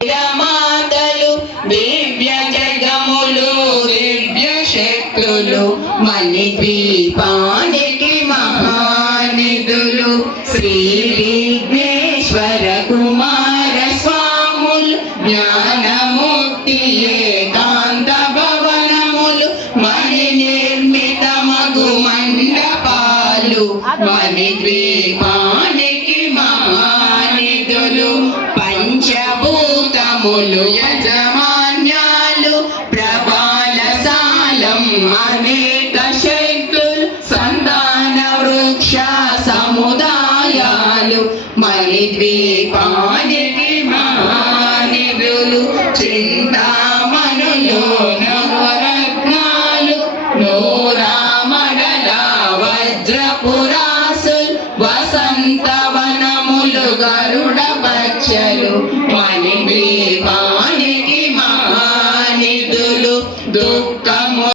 మాతలు దివ్య జగములు దివ్య శక్తులు మణిద్వీపానికి మహానిధులు శ్రీ విఘ్నేశ్వర కుమార స్వాములు జ్ఞానముక్తి ఏకాంత భవనములు మణి నిర్మిత మగు మండపాలు మణిద్వీపానికి మహానిధులు పంచభూతములు యజమాన్యాలు ప్రభాలసాలం అనేక శక్తులు సంతాన వృక్ష సముదాయాలు మణిద్వీపానికి మహానిధులు చింతామణులు నవరత్నాలు నూరామడల వజ్రపురాసులు వసంతవనములు గరుడ పక్షలు మణిద్వీపానికి మహానిధులు దుఃఖము